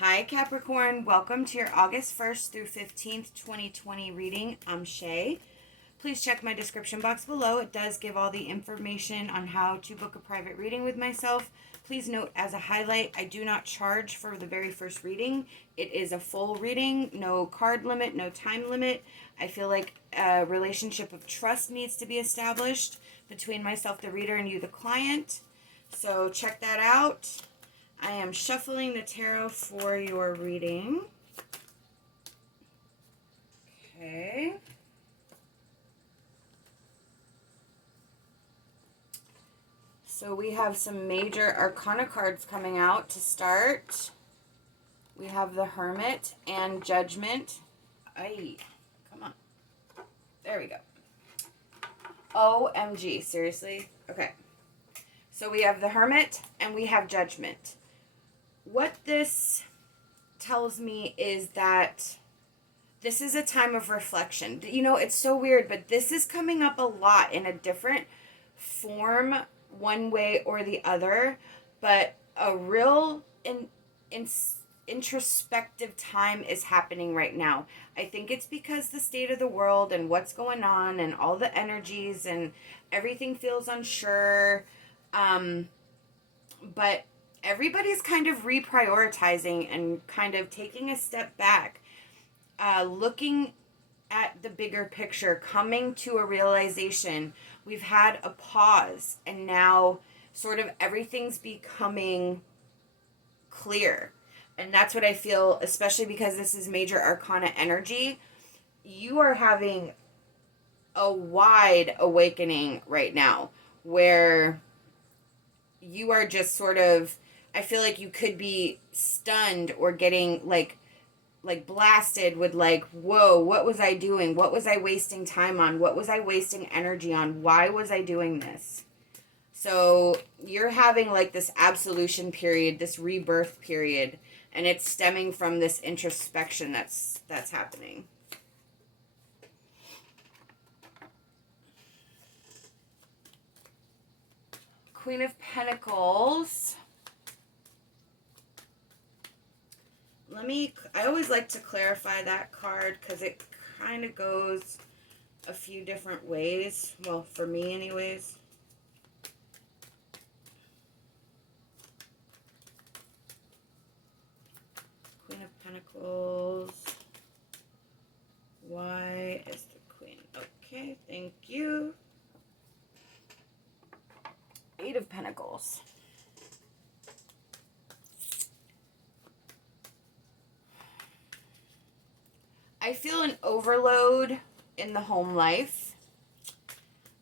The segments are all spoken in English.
Hi Capricorn, welcome to your August 1st through 15th, 2020 reading. I'm Shay. Please check my description box below. It does give all the information on how to book a private reading with myself. Please note as a highlight, I do not charge for the very first reading. It is a full reading, no card limit, no time limit. I feel like a relationship of trust needs to be established between myself, the reader, and you, the client. So check that out. I am shuffling the tarot for your reading. Okay. So we have some major arcana cards coming out to start. We have the Hermit and Judgment. Ay, come on. There we go. OMG, seriously? Okay. So we have the Hermit and we have Judgment. What this tells me is that this is a time of reflection. You know, it's so weird, but this is coming up a lot in a different form, one way or the other, but a real introspective time is happening right now. I think it's because the state of the world and what's going on and all the energies and everything feels unsure. But everybody's kind of reprioritizing and kind of taking a step back, looking at the bigger picture, coming to a realization. We've had a pause, and now sort of everything's becoming clear. And that's what I feel, especially because this is major arcana energy. You are having a wide awakening right now where you are just sort of, I feel like you could be stunned or getting like blasted with like, whoa, what was I doing? What was I wasting time on? What was I wasting energy on? Why was I doing this? So you're having like this absolution period, this rebirth period, and it's stemming from this introspection that's happening. Queen of Pentacles. I always like to clarify that card because it kind of goes a few different ways. Well, for me anyways. Queen of Pentacles. Why is the Queen? Okay, thank you. Eight of Pentacles. I feel an overload in the home life.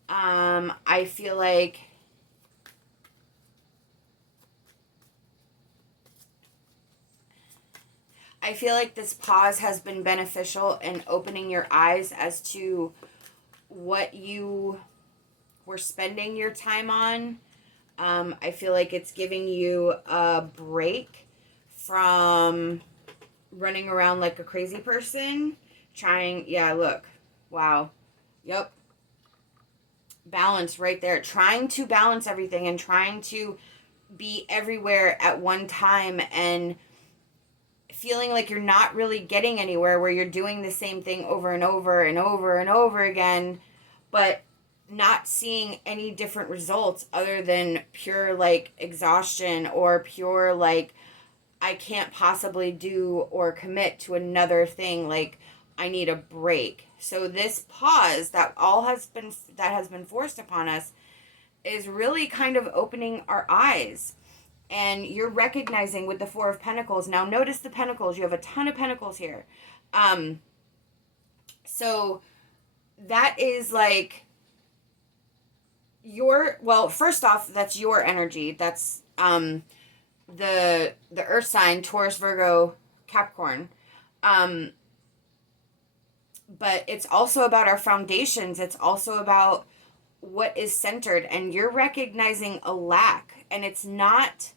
I feel like this pause has been beneficial in opening your eyes as to what you were spending your time on. I feel like it's giving you a break from running around like a crazy person. Look. Wow. Yep. Balance right there. Trying to balance everything and trying to be everywhere at one time and feeling like you're not really getting anywhere, where you're doing the same thing over and over and over and over again, but not seeing any different results other than pure like exhaustion or pure like I can't possibly do or commit to another thing, like I need a break. So this pause that has been forced upon us is really kind of opening our eyes. And you're recognizing with the Four of Pentacles. Now notice the Pentacles. You have a ton of Pentacles here. So that is like first off, that's your energy. That's the earth sign, Taurus, Virgo, Capricorn. But it's also about our foundations. It's also about what is centered, and you're recognizing a lack, and it's not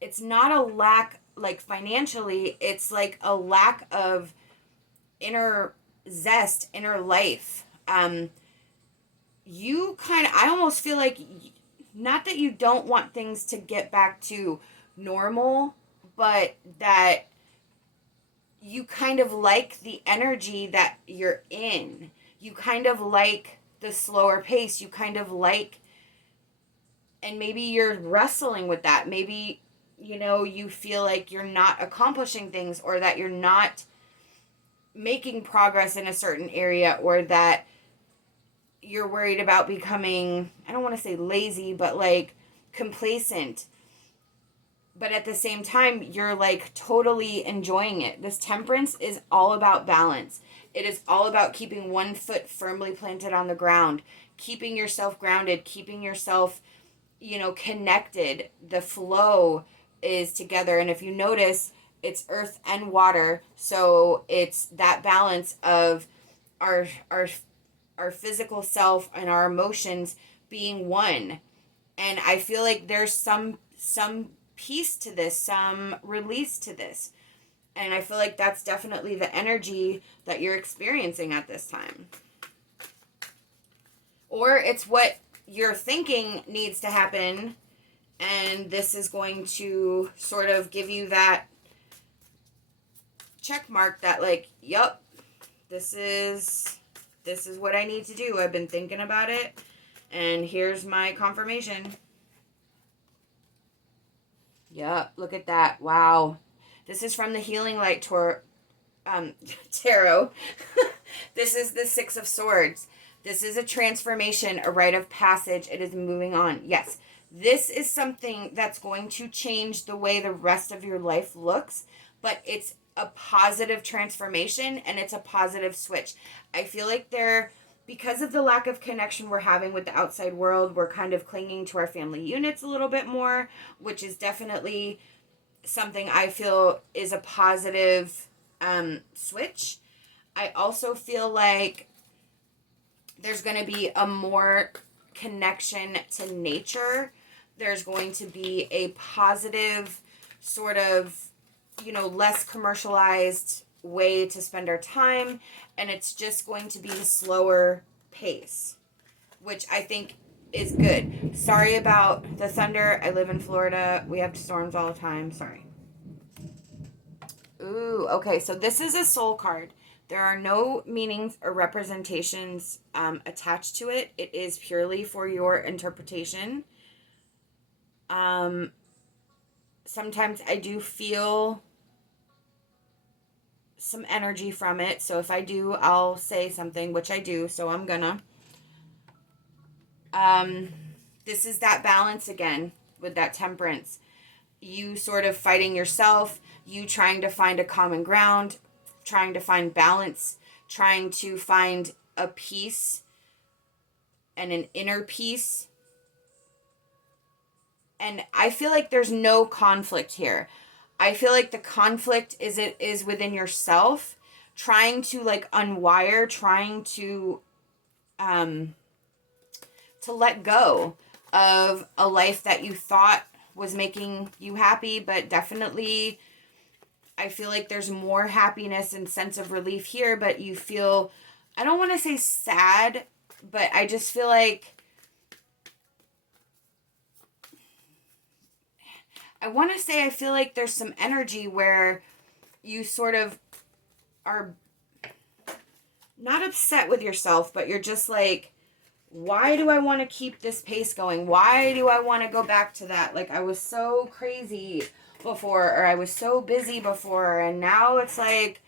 a lack like financially, it's like a lack of inner zest, inner life. I almost feel like, not that you don't want things to get back to normal, but that you kind of like the energy that you're in. You kind of like the slower pace. You kind of like, and maybe you're wrestling with that. Maybe, you feel like you're not accomplishing things, or that you're not making progress in a certain area, or that you're worried about becoming, I don't want to say lazy, but like complacent. But at the same time, you're like totally enjoying it. This temperance is all about balance. It is all about keeping one foot firmly planted on the ground, keeping yourself grounded, keeping yourself, connected. The flow is together. And if you notice, it's earth and water. So it's that balance of our physical self and our emotions being one. And I feel like there's some peace to this, some release to this. And I feel like that's definitely the energy that you're experiencing at this time. Or it's what you're thinking needs to happen, and this is going to sort of give you that check mark that like, yup, this is what I need to do. I've been thinking about it, and here's my confirmation. Yep, look at that. Wow. This is from the Healing Light Tarot. This is the Six of Swords. This is a transformation, a rite of passage. It is moving on. Yes, this is something that's going to change the way the rest of your life looks, but it's a positive transformation, and it's a positive switch. I feel like because of the lack of connection we're having with the outside world, we're kind of clinging to our family units a little bit more, which is definitely something I feel is a positive switch. I also feel like there's going to be a more connection to nature. There's going to be a positive sort of, less commercialized way to spend our time, and it's just going to be a slower pace, which I think is good. Sorry about the thunder. I live in Florida. We have storms all the time. Sorry. Ooh, okay. So this is a soul card. There are no meanings or representations attached to it. It is purely for your interpretation. Sometimes I do feel some energy from it. So if I do, I'll say something, which I do. So I'm gonna. This is that balance again with that temperance. You sort of fighting yourself, you trying to find a common ground, trying to find balance, trying to find a peace and an inner peace. And I feel like there's no conflict here. I feel like the conflict is within yourself, trying to like unwire, trying to let go of a life that you thought was making you happy, but definitely I feel like there's more happiness and sense of relief here, but you feel, I don't want to say sad, but I just feel like I feel like there's some energy where you sort of are not upset with yourself, but you're just like, why do I want to keep this pace going? Why do I want to go back to that? Like, I was so crazy before, or I was so busy before, and now it's like,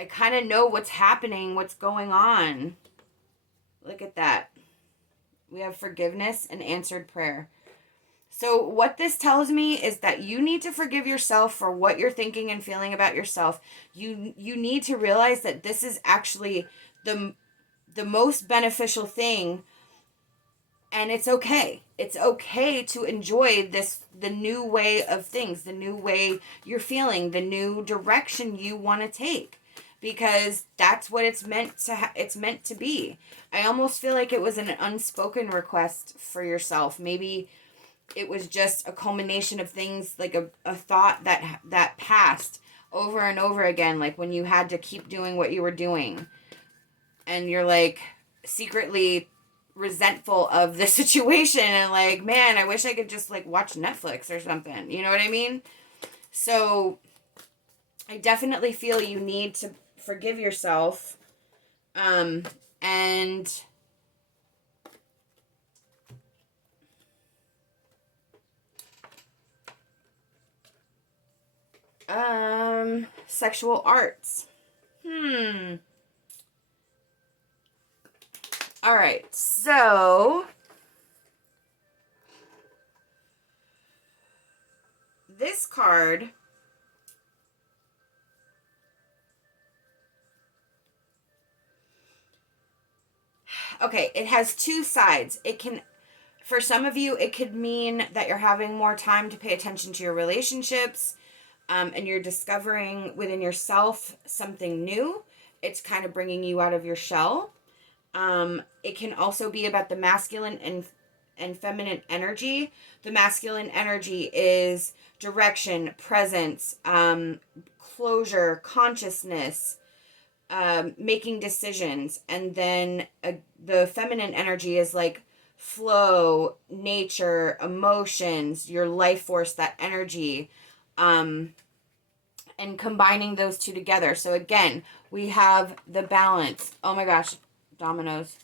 I kind of know what's happening, what's going on. Look at that. We have forgiveness and answered prayer. So what this tells me is that you need to forgive yourself for what you're thinking and feeling about yourself. You need to realize that this is actually the most beneficial thing, and it's okay. It's okay to enjoy the new way of things, the new way you're feeling, the new direction you want to take, because that's what it's meant to be. I almost feel like it was an unspoken request for yourself. Maybe it was just a culmination of things, like a thought that passed over and over again, like when you had to keep doing what you were doing and you're like secretly resentful of the situation and like, man, I wish I could just like watch Netflix or something. You know what I mean? So I definitely feel you need to forgive yourself. And sexual arts. All right, so this card okay, it has two sides. It can, for some of you, it could mean that you're having more time to pay attention to your relationships, and you're discovering within yourself something new. It's kind of bringing you out of your shell. It can also be about the masculine and feminine energy. The masculine energy is direction, presence, closure, consciousness, making decisions. And then the feminine energy is like flow, nature, emotions, your life force, that energy, and combining those two together. So again, we have the balance. Oh my gosh, dominoes.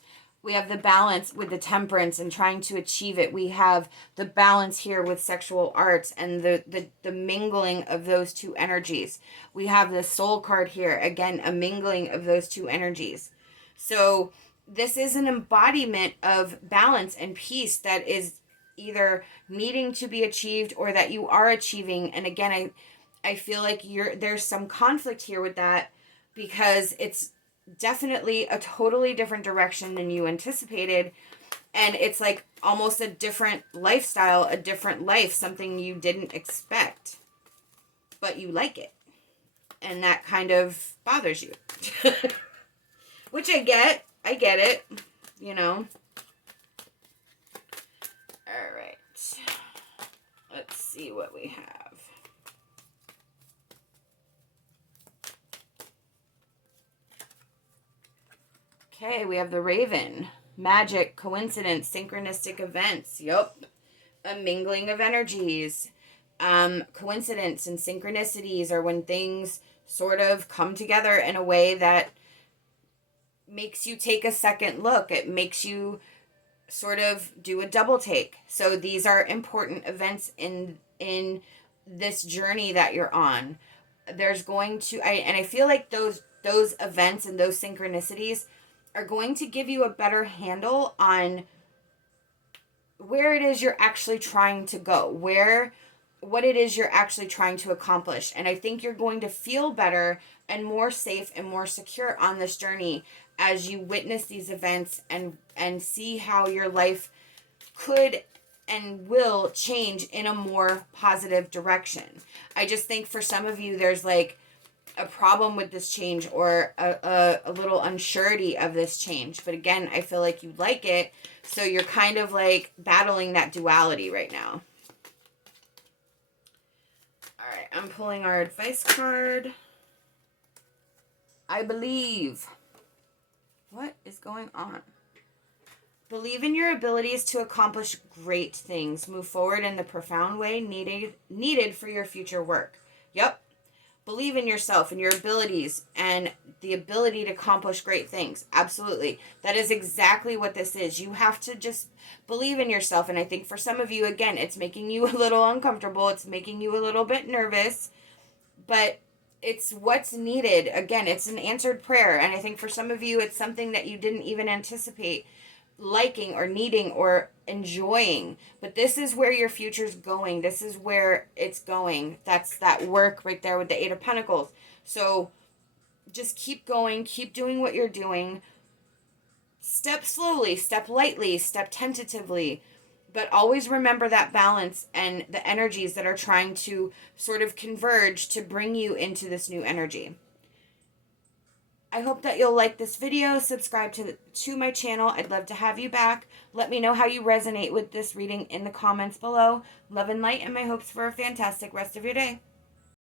We have the balance with the temperance and trying to achieve it. We have the balance here with sexual arts and the mingling of those two energies. We have the soul card here. Again, a mingling of those two energies. So this is an embodiment of balance and peace that is either needing to be achieved or that you are achieving. And again, I feel like there's some conflict here with that, because it's definitely a totally different direction than you anticipated, and it's like almost a different lifestyle, a different life, something you didn't expect, but you like it, and that kind of bothers you. Which I get it, you know. All right, let's see what we have. Okay, we have the Raven. Magic, coincidence, synchronistic events. Yup. A mingling of energies. Coincidence and synchronicities are when things sort of come together in a way that makes you take a second look. It makes you sort of do a double take. So these are important events in this journey that you're on. There's going to I feel like those events and those synchronicities are going to give you a better handle on where it is you're actually trying to go, what it is you're actually trying to accomplish. And I think you're going to feel better and more safe and more secure on this journey as you witness these events and see how your life could and will change in a more positive direction. I just think for some of you, there's like a problem with this change, or a little unsurety of this change. But again, I feel like you like it, so you're kind of like battling that duality right now. All right, I'm pulling our advice card. I believe. What is going on? Believe in your abilities to accomplish great things. Move forward in the profound way needed for your future work. Yep. Believe in yourself and your abilities and the ability to accomplish great things. Absolutely. That is exactly what this is. You have to just believe in yourself. And I think for some of you, again, it's making you a little uncomfortable. It's making you a little bit nervous. But it's what's needed. Again, it's an answered prayer. And I think for some of you, it's something that you didn't even anticipate liking or needing or enjoying. But this is where your future's going. This is where it's going. That's that work right there with the Eight of Pentacles. So just keep going. Keep doing what you're doing. Step slowly, step lightly, step tentatively. But always remember that balance and the energies that are trying to sort of converge to bring you into this new energy. I hope that you'll like this video, subscribe to my channel. I'd love to have you back. Let me know how you resonate with this reading in the comments below. Love and light, and my hopes for a fantastic rest of your day.